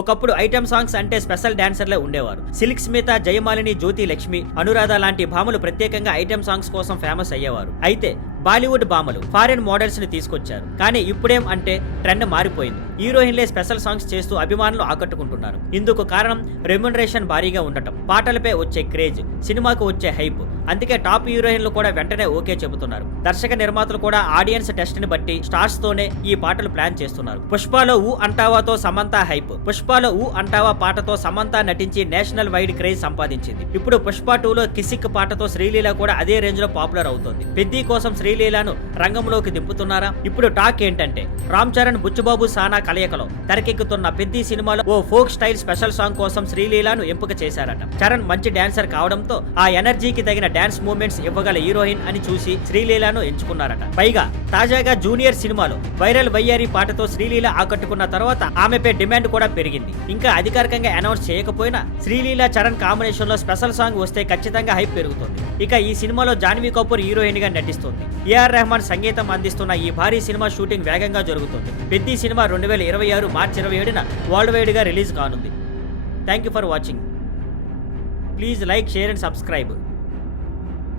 ఒకప్పుడు item songs అంటే special డాన్సర్లే ఉండేవారు. సిల్క్ స్మిత, జయమాలిని, జ్యోతి లక్ష్మి, అనురాధ లాంటి భామలు ప్రత్యేకంగా ఐటమ్ సాంగ్స్ కోసం ఫేమస్ అయ్యేవారు. అయితే బాలీవుడ్ భామలు ఫారెన్ మోడల్స్ ని తీసుకొచ్చారు. కానీ ఇప్పుడేం అంటే ట్రెండ్ మారిపోయింది. హీరోయిన్లే స్పెషల్ సాంగ్స్ చేస్తూ అభిమానులు ఆకట్టుకుంటున్నారు. ఇందుకు కారణం రెమ్యునరేషన్ భారీగా ఉండటం, పాటలపై వచ్చే క్రేజ్, సినిమాకు వచ్చే హైప్. అందుకే టాప్ హీరోయిన్లు కూడా వెంటనే ఓకే చెబుతున్నారు. దర్శక నిర్మాతలు కూడా ఆడియన్స్ టెస్ట్ ని బట్టి స్టార్స్ తోనే ఈ పాటలు ప్లాన్ చేస్తున్నారు. పుష్పలో ఊ అంటావాతో సమంత హైప్. పుష్పలో ఊ అంటావా పాటతో సమంత నటించి నేషనల్ వైడ్ క్రేజ్ సంపాదించింది. ఇప్పుడు పుష్ప 2లో కిసిక్ పాటతో శ్రీలీల కూడా అదే రేంజ్ లో పాపులర్ అవుతోంది. పెద్ది కోసం శ్రీలీలను రంగంలోకి దింపుతున్నారా? ఇప్పుడు టాక్ ఏంటంటే రామ్ చరణ్, బుచ్చుబాబు, సానా కలయికలో తెరకెక్కుతున్న పెద్ది సినిమాలో ఓ ఫోక్ స్టైల్ స్పెషల్ సాంగ్ కోసం శ్రీలీలను ఎంపిక చేశారట. చరణ్ మంచి డాన్సర్ కావడంతో ఆ ఎనర్జీకి తగిన డాన్స్ మూవ్మెంట్స్ ఇవ్వగల హీరోయిన్ అని చూసి శ్రీలీలను ఎంచుకున్నారట. పైగా తాజాగా జూనియర్ సినిమాలో వైరల్ వయ్యారి పాటతో శ్రీలీల ఆకట్టుకున్న తర్వాత ఆమెపై డిమాండ్ కూడా పెరిగింది. ఇంకా అధికారికంగా అనౌన్స్ చేయకపోయినా శ్రీలీల, చరణ్ కాంబినేషన్ లో స్పెషల్ సాంగ్ వస్తే ఖచ్చితంగా హైప్ పెరుగుతుంది. ఇక ఈ సినిమాలో జాన్వీ కపూర్ హీరోయిన్ గా నటిస్తుంది. ఏఆర్ రెహమాన్ సంగీతం అందిస్తున్న ఈ భారీ సినిమా షూటింగ్ వేగంగా జరుగుతుంది. పెద్ది సినిమా 2026 మార్చి 27న వరల్డ్ వైడ్ గా రిలీజ్ కానుంది. Thank you for watching. Please like, share and subscribe.